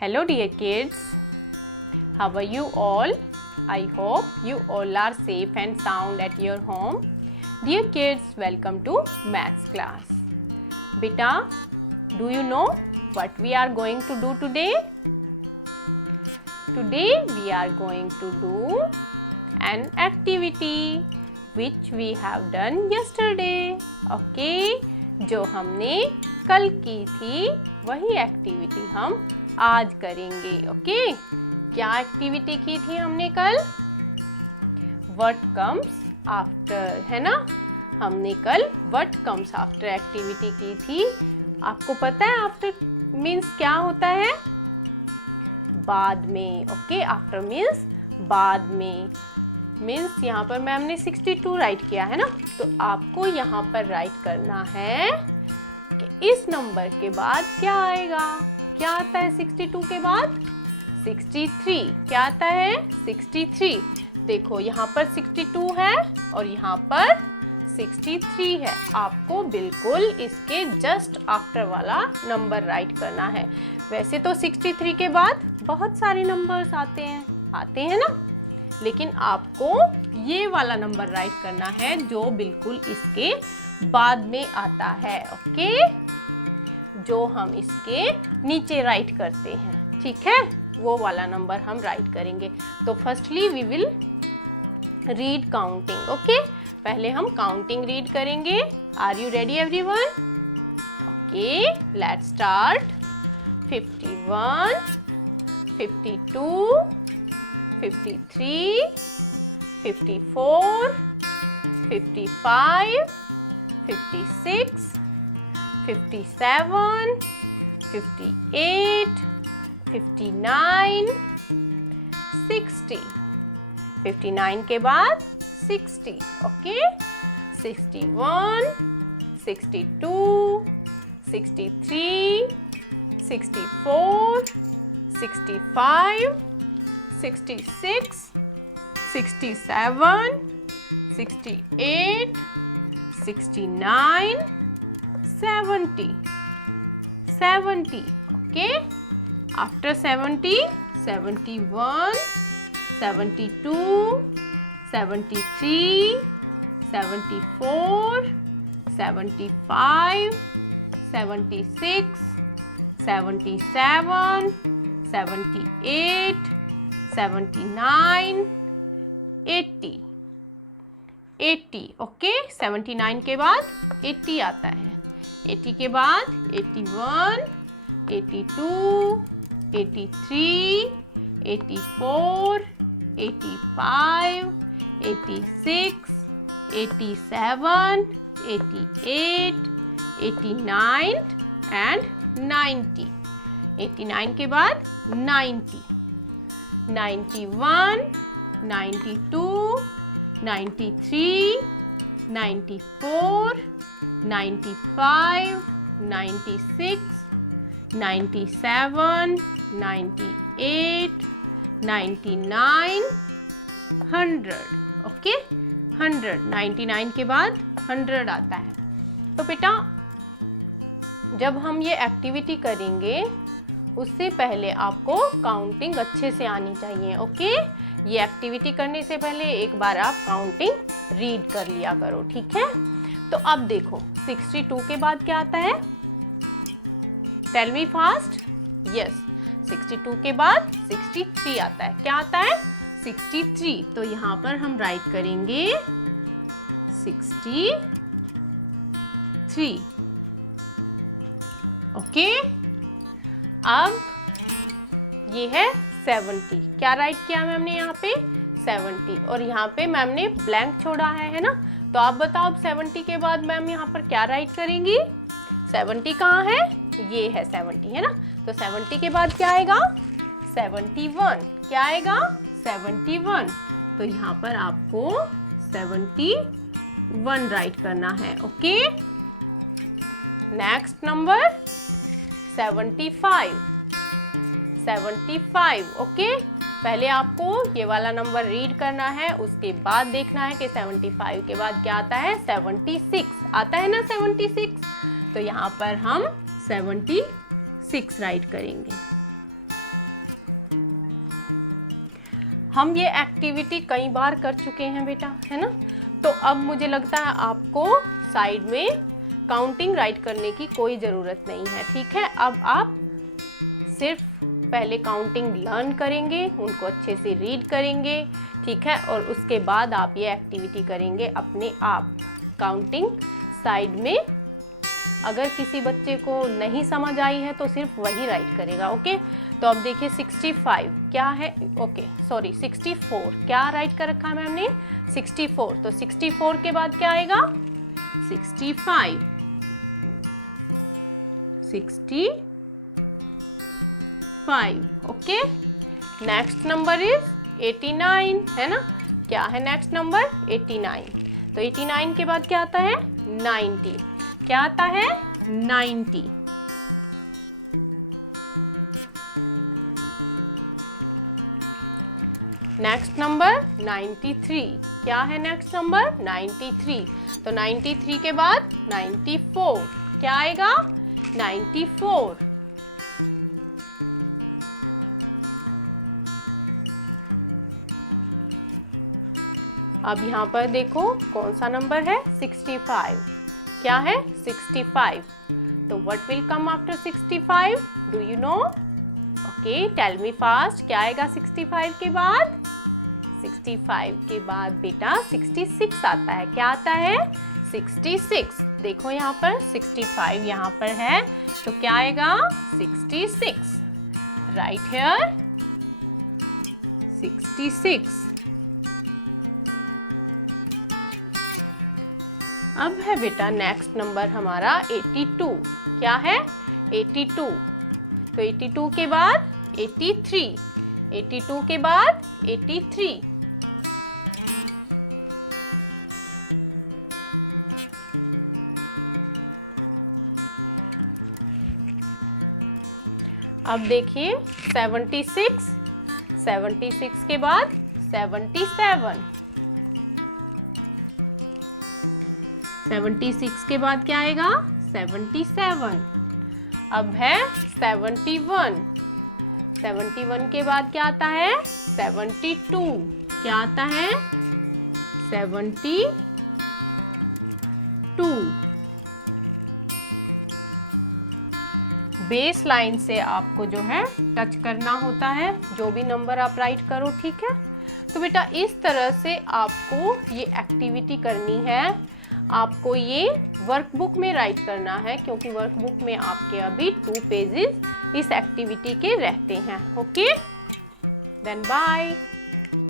Hello dear kids, how are you all? I hope you all are safe and sound at your home. Dear kids, welcome to maths class. Beta, do you know what we are going to do today? Today we are going to do an activity which we have done yesterday. Okay? जो हमने कल की थी वही activity हम आज करेंगे. Okay? क्या एक्टिविटी की थी हमने कल? What comes after, है ना? हमने कल What comes after एक्टिविटी की थी. आपको पता है आफ्टर मीन्स क्या होता है? बाद में. ओके? आफ्टर मीन्स बाद में. मीन्स यहाँ पर मैम ने 62 राइट किया है ना, तो आपको यहाँ पर राइट करना है कि इस नंबर के बाद क्या आएगा. क्या आता है 62 के बाद? 63. क्या आता है? 63. देखो यहाँ पर 62 है और यहाँ पर 63 है. आपको बिल्कुल इसके जस्ट आफ्टर वाला नंबर राइट करना है. वैसे तो 63 के बाद बहुत सारे नंबर्स आते हैं ना, लेकिन आपको ये वाला नंबर राइट करना है जो बिल्कुल इसके बाद में आता है. ओके? जो हम इसके नीचे राइट करते हैं, ठीक है, वो वाला नंबर हम राइट करेंगे. तो firstly we will read counting. Okay? पहले हम काउंटिंग रीड करेंगे. Are you ready everyone? Okay, let's start. 51, 52, 53, 54, 55, 56, 57, 58, 59, 60. 59 के बाद 60. ओके? 61, 62, 63, 64, 65, 66, 67, 68, 69, 70. 70. Okay? After 70, 71, 72, 73, 74, 75, 76, 77, 78, 79, 80. 80. ओके? 79 के बाद 80 आता है. 80 के बाद 81, 82, 83, 84, 85, 86, 87, 88, 89 and 90. 89 के बाद 90. 91, 92, 93, 94, 95, 96, 97, 98, 99, 100. ओके? 100. 99 के बाद 100 आता है. तो बेटा जब हम ये एक्टिविटी करेंगे उससे पहले आपको काउंटिंग अच्छे से आनी चाहिए. ओके? ये एक्टिविटी करने से पहले एक बार आप काउंटिंग रीड कर लिया करो, ठीक है? तो अब देखो 62 के बाद क्या आता है? Tell me fast. यस, 62 के बाद 63 आता है. क्या आता है? 63. तो यहाँ पर हम राइट करेंगे 63. ओके? अब ये है 70. क्या राइट किया मैम ने यहाँ पे? 70. और यहाँ पे मैम ने ब्लैंक छोड़ा है ना? तो आप बताओ अब 70 के बाद मैम यहाँ पर क्या राइट करेंगी? 70 कहाँ है? ये है 70, है ना? तो 70 के बाद क्या आएगा? 71. क्या आएगा? 71. तो यहाँ पर आपको 71 राइट करना है. ओके? Next number 75. 75. ओके? पहले आपको ये वाला नंबर रीड करना है, उसके बाद देखना है कि 75 के बाद क्या आता है. 76 आता है ना? 76. तो यहाँ पर हम 76 राइट करेंगे. हम ये एक्टिविटी कई बार कर चुके हैं बेटा, है ना। तो अब मुझे लगता है आपको साइड में काउंटिंग राइट करने की कोई ज़रूरत नहीं है, ठीक है। अब आप सिर्फ पहले काउंटिंग लर्न करेंगे, उनको अच्छे से रीड करेंगे, ठीक है, और उसके बाद आप ये एक्टिविटी करेंगे अपने आप। काउंटिंग साइड में अगर किसी बच्चे को नहीं समझ आई है तो सिर्फ वही राइट करेगा, ओके। तो अब देखिए 65 क्या है, ओके सॉरी 64 क्या राइट कर रखा है मैम ने, 64। तो 64 के बाद क्या आएगा, 65, 65, ओके। नेक्स्ट नंबर इज 89, है ना। क्या है नेक्स्ट नंबर, 89। तो 89 के बाद क्या आता है, 90। क्या आता है, 90। Next number 93। क्या है नेक्स्ट नंबर, 93। तो 93 के बाद 94। क्या आएगा, 94। अब यहाँ पर देखो कौन सा नंबर है, 65। क्या है, 65। तो what will come after 65, do you know? Okay, tell me fast, क्या आएगा 65 के बाद? 65 के बाद बेटा 66 आता है। क्या आता है, 66। देखो यहाँ पर 65 यहाँ पर है, तो क्या आएगा, 66। Right here 66। अब है बेटा नेक्स्ट नंबर हमारा 82। क्या है, 82। तो 82 के बाद 83, 82 के बाद 83। अब देखिए 76, 76 के बाद 77, 76 के बाद क्या आएगा, 77। अब है 71, 71 के बाद क्या आता है, 72। क्या आता है, 72। बेस लाइन से आपको जो है टच करना होता है, जो भी नंबर आप राइट करो, ठीक है। तो बेटा इस तरह से आपको ये एक्टिविटी करनी है। आपको ये वर्कबुक में राइट करना है, क्योंकि वर्कबुक में आपके अभी 2 पेजेस इस एक्टिविटी के रहते हैं, ओके। Then bye.